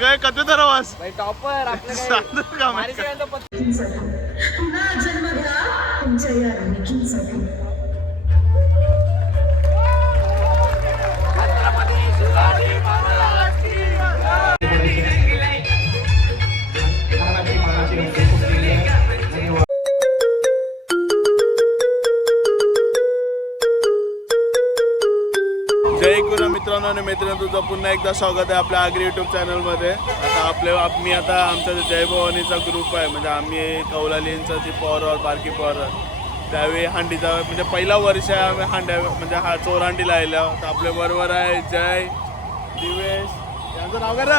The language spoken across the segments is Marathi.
काय कधी तर आवाज भाई टॉपर आपलं सांगतो का मारी सगळ्यांचा पत्ता पुन्हा जन्म घ्या तुमच्या या रॅकिंगसाठी. जय गुरु मित्रांनो आणि मैत्रिणी, तुझं पुन्हा एकदा स्वागत आहे आपल्या आगरी यूट्यूब चॅनलमध्ये. आता मी आता आमचा जय भवानीचा ग्रुप आहे, म्हणजे आम्ही कौलालींचा ती पॉवर बारकी पॉवर त्यावेळी हांडीचा म्हणजे पहिला वर्ष आहे आम्ही हांड्या म्हणजे हा चोरहांडीला आलो. तर आपल्या बरोबर आहे जय दिवेश, यांचं नाव काय रे?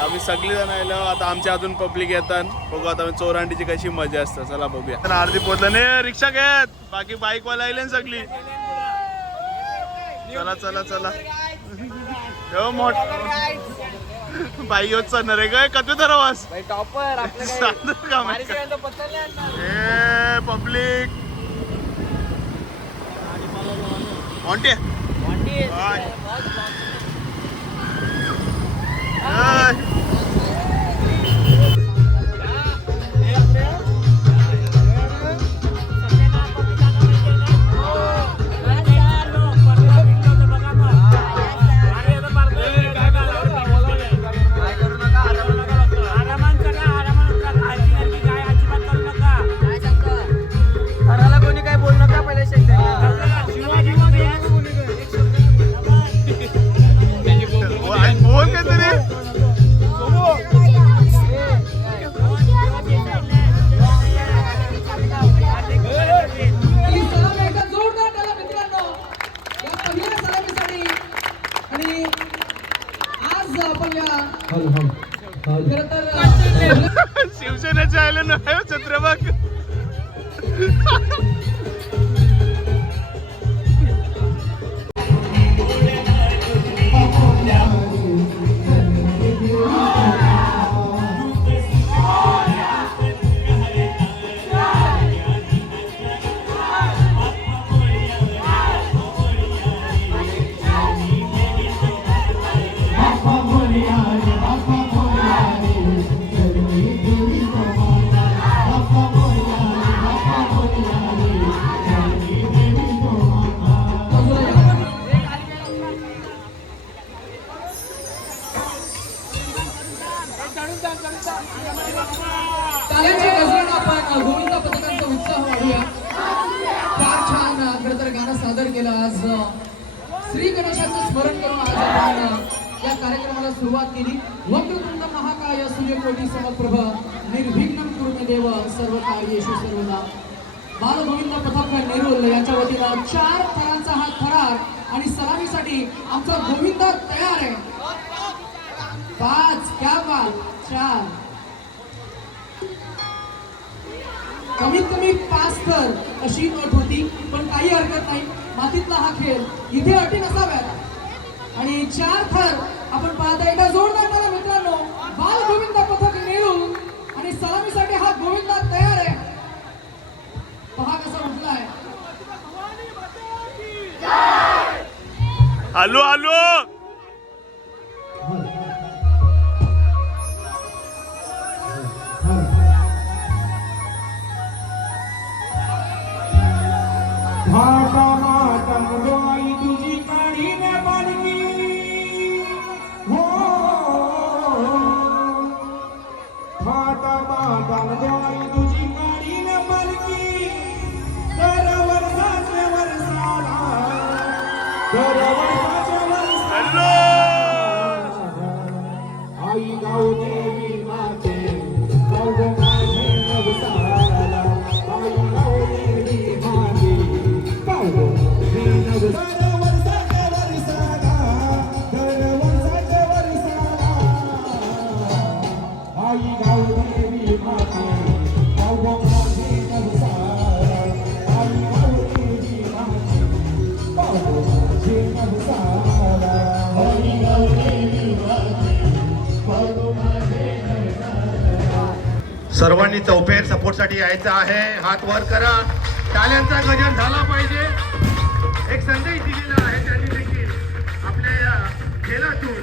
आम्ही सगळेजण आलो. आता आमच्या अजून पब्लिक येतात, बघू आता चोरहांडीची कशी मजा असते. चला बघूया. अर्धी पोचलं नाही, रिक्षा घेत बाकी बाईकवाला आले ना सगळी. चला चला चला हो मोठ बाई होत चालणार आहे काय कधी तर आवाज भाई टॉपर आपलं सांगतो का मारी सगळ्यांचा पत्ता ए पब्लिक ऑन्टे शिवसेनेचे आले ना छत्रपती. टाळ्यांच्या गजरानं आपण गोविंदा पथकांचा उत्साह वाढूया. फार छान खरं तर गाणं सादर केलं. आज श्री गणेशाचं स्मरण करून आज आपण या कार्यक्रमाला सुरुवात केली. वक्रतुंड महाकाय सूर्यकोटी समप्रभ निर्विघ्नं कुरु देव सर्व कार्येषु सर्वदा. बाल गोविंद पथक नेरुल यांच्या वतीनं 4 थरांचा हा थरार आणि सलामीसाठी आमचा गोविंद तयार आहे. 5 क्या बात 4 कमीत कमी 5 थर अशी अट होती, पण काही हरकत नाही. मातीतला हा खेळ इथे अटी नसाव्यात आणि 4 थर आपण पाहता. एकदा जोरदार करा मित्रांनो. बाल गोविंद पथक नेरुल आणि सलामीसाठी हा गोविंद तयार आहे. पहा कसा उठलाय. आलो आलो भाटा माता डोई तुझी काढी ने पालकी हो. भाटा माता डोई तुझी काढी ने पालकी. दर वर्षाचे वर्षाला दर वर्षाचे वर्षाला आई गाव देवी माते गाव माझे नवसाला. आई गाव देवी माते सर्वांनी चौफेर सपोर्टसाठी यायचं आहे. हात वर करा. टाळ्यांचा गजर झाला पाहिजे. एक संदेश दिलेला आहे त्यांनी देखील आपल्या या खेळातून.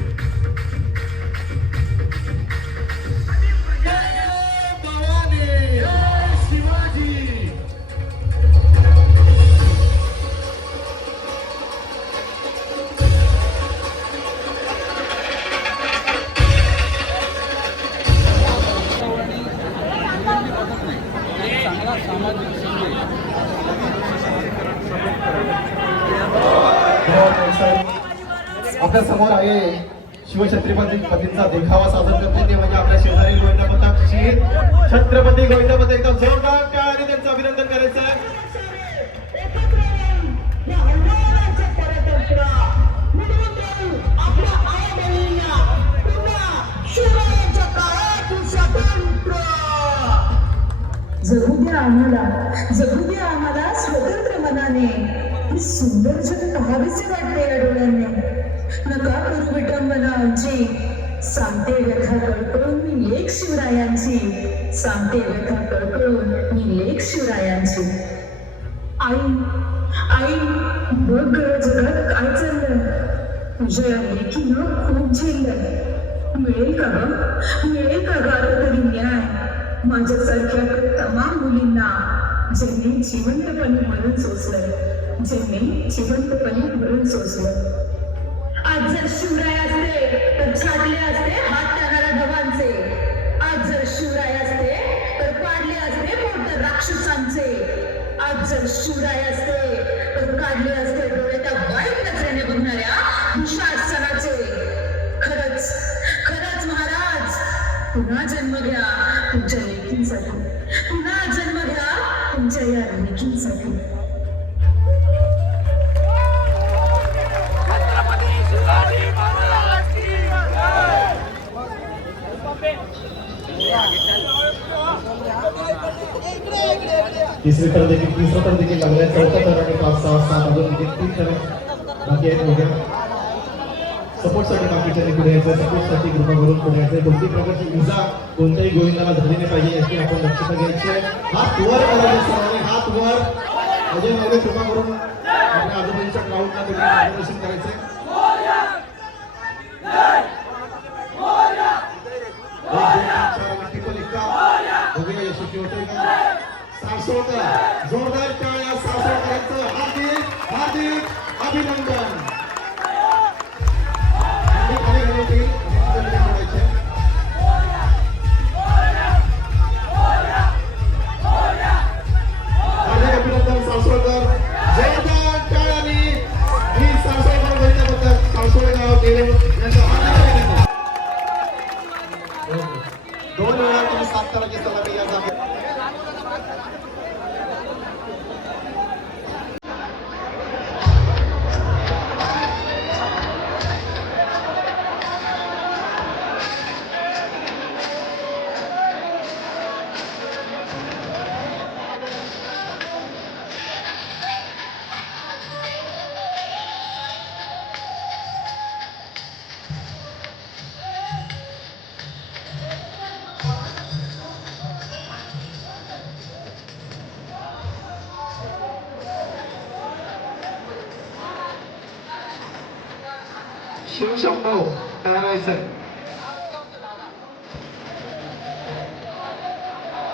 आपल्या समोर आहे शिवछत्रपतींचा देखावा सादर करते ते म्हणजे आपल्या शेजारी गोविंदा पथक छत्रपती गोविंदा पथक एकदम जोरदार टाळ्यांनी त्यांचं अभिनंदन करायचं आहे. जगू द्या आम्हाला स्वतंत्र मनाने. ही सुंदर जग पाहावीसे वाटते या डोळ्यांनी. नका करू विटंबना आमची, सांगते व्यथा कळकळून मी लेक शिवरायांची. सांगते व्यथा कळकळून मी लेक शिवरायांची. आई आई बघ जगात काय चाललंय. तुझ्या या लेकीनं खूप झेललंय. मिळेल का ग, मिळेल का ग आता तरी न्याय माझ्यासारख्या तमाम मुलींना ज्यांनी जिवंतपणे मरण सोसलंय, ज्यांनी जिवंतपणे मरण सोसलं. आज जर शिवराय असते तर छाडले असते हात टाकणाऱ्या धवांचे. आज जर शिवराय असते तर पाडले असते मोठ्या राक्षसांचे. आज जर शिवराय असते तर काढले असते डोळे त्या वाईट नजरेने बघणाऱ्या दुःशासनाचे. खरंच खरंच महाराज, पुन्हा जन्म घ्या तुमच्या लेकींसाठी. पुन्हा जन्म घ्या तुमच्या या लेकींसाठी. तिसरा तर देखील लागलाय. चौथा तर आणि 5, 6, 7 अजून 3 तर बाकी आहेत. उद्या सपोर्टसाठी बाकीच्या पुढे यायचं, सपोर्टसाठी ग्रुपावरून पुढे यायचं. कोणत्याही प्रकारची इजा कोणत्याही गोविंदाला झाली नाही पाहिजे याची आपण दक्षता घ्यायची आहे. हात वर करायचे सर्वांनी, हात वर. अजय नवले कृपा करून आपल्या आजूबाजूच्या क्राऊडला तुम्ही मार्गदर्शन करायचे. बघूया यशस्वी होतोय का. सासवकर जोरदार टाळ्या सासवकरांचं हार्दिक हार्दिक अभिनंदन. अभिनंदन सासवकर, जोरदार टाळ्यांनी ही सासवकर गोविंदाबद्दल सासवडगाव गेले यांचं हार्दिक अभिनंदन. 2 वेळा तुम्ही 7 ताराची सलामी या जागे. शिवशंभो करायचं.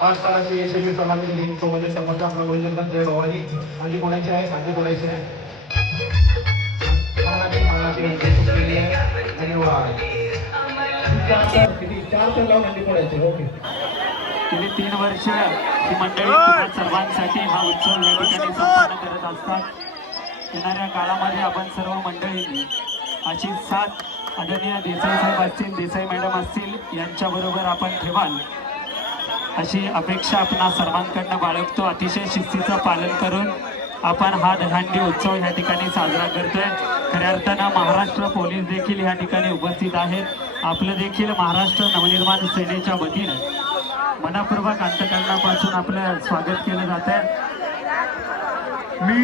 5 ताराची यशस्वी सलामी दिली. तो म्हणजे समोरचा आपला गोविंदनाथ जय भवानी. माझी कोणाची आहे सांगते बोलायची आहे. किती 4 तर लावून हंडी फोडायचे. ओके. गेली 3 वर्ष ही मंडळी तुम्हा सर्वांसाठी हा उत्सव या ठिकाणी संपन्न करत असतात. येणाऱ्या काळामध्ये आपण सर्व मंडळींनी अशी साथ आदरणीय देसाई साहेब असतील, देसाई मॅडम असतील यांच्याबरोबर आपण ठेवाल अशी अपेक्षा आपण सर्वांकडनं बाळगतो. अतिशय शिस्तीचं पालन करून आपण हा दहीहंडी उत्सव या ठिकाणी साजरा करतोय. खऱ्या अर्थानं महाराष्ट्र पोलीस देखील या ठिकाणी उपस्थित आहेत. आपलं देखील महाराष्ट्र नवनिर्माण सेनेच्या वतीनं मनापूर्वक अंतकरणापासून आपलं स्वागत केलं जात आहे. मी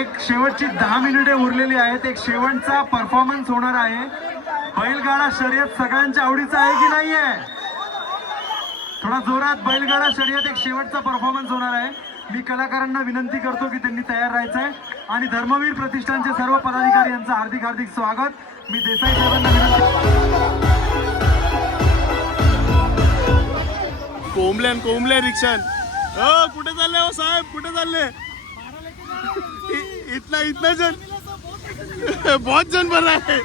एक शेवटची 10 मिनिटे उरलेली आहेत. एक शेवटचा परफॉर्मन्स होणार आहे. बैलगाडा शर्यत सगळ्यांच्या आवडीचा आहे की नाही आहे? थोडा जोरात बैलगाडा शर्यत एक शेवटचा परफॉर्मन्स होणार आहे. मी कलाकारांना विनंती करतो की त्यांनी तयार राहायचं आहे आणि धर्मवीर प्रतिष्ठानचे सर्व पदाधिकारी यांचं हार्दिक हार्दिक स्वागत. मी देसाई साहेबांना विनंती. कोंबल्या रिक्षान. कुठे चालले हो साहेब, कुठे चालले? इतना जन बहुत जन बना है.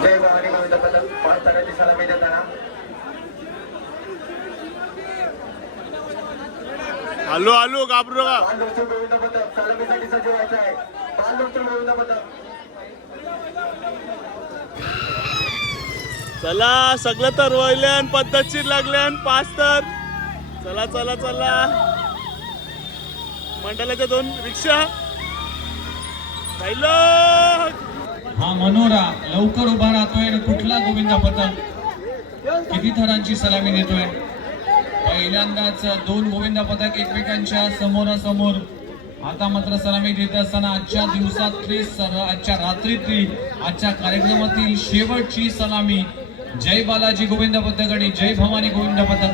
जय भवानी गोविंद पथक 5 ताराची सलामी देताना आलो आलो घाबरू नका. चला सगळं तर रोयल्यान पद्धतशीर लागल्यान 5 तर. चला चला चला मंडळाच्या 2 रिक्षा राहिलो. हा मनोरा लवकर उभा राहतोय आणि कुठला गोविंदा पथक किती थरांची सलामी देतोय. पहिल्यांदाच 2 गोविंदा पथक एकमेकांच्या समोरासमोर. आता मात्र सलामी देत असताना आजच्या दिवसातली आजच्या रात्रीतली आजच्या कार्यक्रमातील शेवटची सलामी जय बालाजी गोविंदा पथक आणि जय भवानी गोविंदा पथक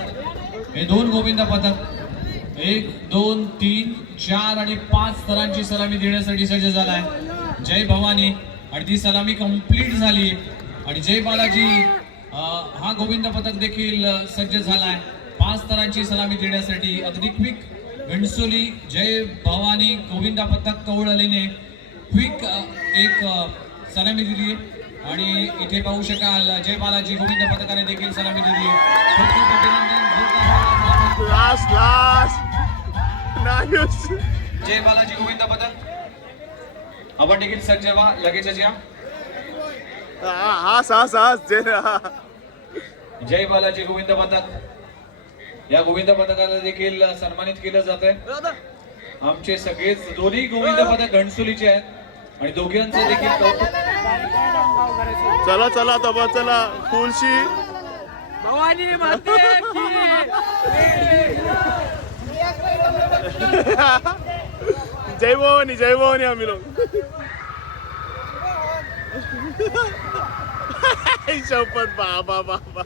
हे 2 गोविंदा पथक 1 2 3 4 आणि 5 थरांची सलामी देण्यासाठी सज्ज झालाय. जय भवानी आणि ती सलामी कंप्लीट झाली आणि जय बालाजी हा गोविंद पथक देखील सज्ज झालाय 5 थरांची सलामी देण्यासाठी. अगदी क्विक घणसोली जय भवानी गोविंदा पथक कवळालीने क्विक एक सलामी दिली आणि इथे पाहू शकाल जय बालाजी गोविंद पथकाने देखील सलामी दिली. Last nice. जय बालाजी गोविंद पथक आपण देखील सज्ज व्हा लगेचच या. हा सास जय बालाजी गोविंद पथक या गोविंद पथकाला देखील सन्मानित केलं जात आहे. आमचे सगळेच 2 गोविंद पथक घणसोलीचे आहेत आणि दोघांचे देखील कौतुक. चला चला तबा चला तुळशी भवानी माते की जय भवानी आम्ही लोक. शपथ बाबा बाबा.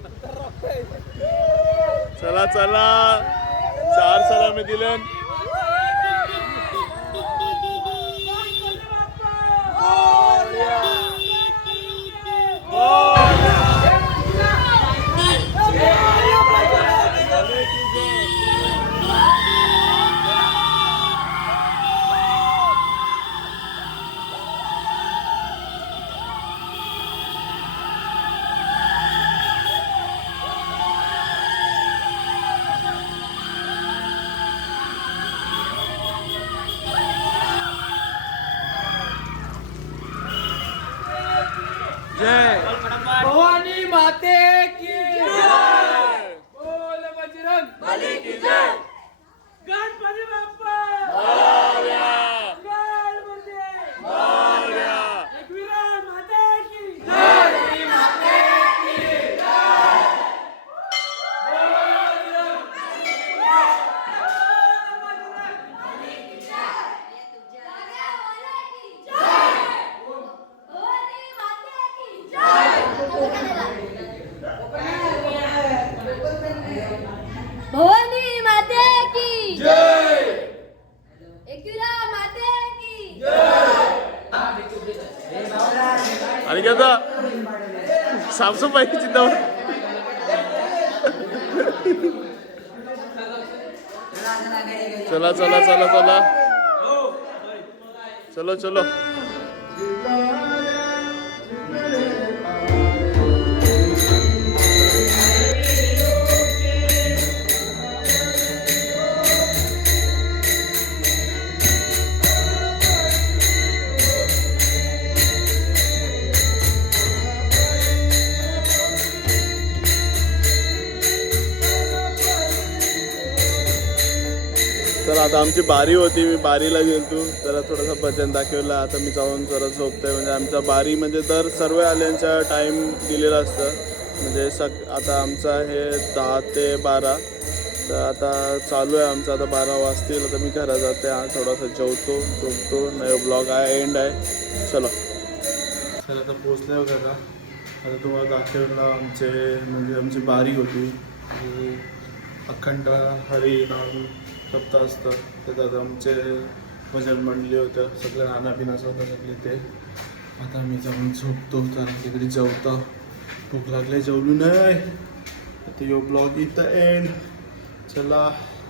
चला चला 4 सलामी दिल्या. भवानी माते की बोल बजरंग बली की जय. गणपती बाप्पा एकविरा माते की जय. भवानी माते की जय. एकविरा माते की आणि आता साफसफाई चिंता. चला चला चला चला चलो चलो. तर आता आमची बारी होती. मी बारीला गेलतो जरा थोडासा भजन दाखवला. आता मी जाऊन जरा झोपतोय. म्हणजे आमचा बारी म्हणजे तर सर्व आल्यांचा टाईम दिलेला असतं. म्हणजे आता आमचा हे 10 ते 12. तर आता चालू आहे आमचं. आता 12 वाजतील. आता मी घरात जाते. थोडासा जेवतो झोपतो. नाही ब्लॉग आहे एंड आहे. चलो तर आता पोचलो घरा. आता तुम्हाला दाखवलं आमची बारी होती. अखंड हरिनाम सप्ताह असतं त्याच्यात आमचे भजन मंडळी होतं. सगळं नानापिनाचं होतं सगळे ते. आता मी जाऊन झोपतो. तर तिकडे जेवतो. भूक लागले जेवलो नाही. आता यो ब्लॉग इथं एंड. चला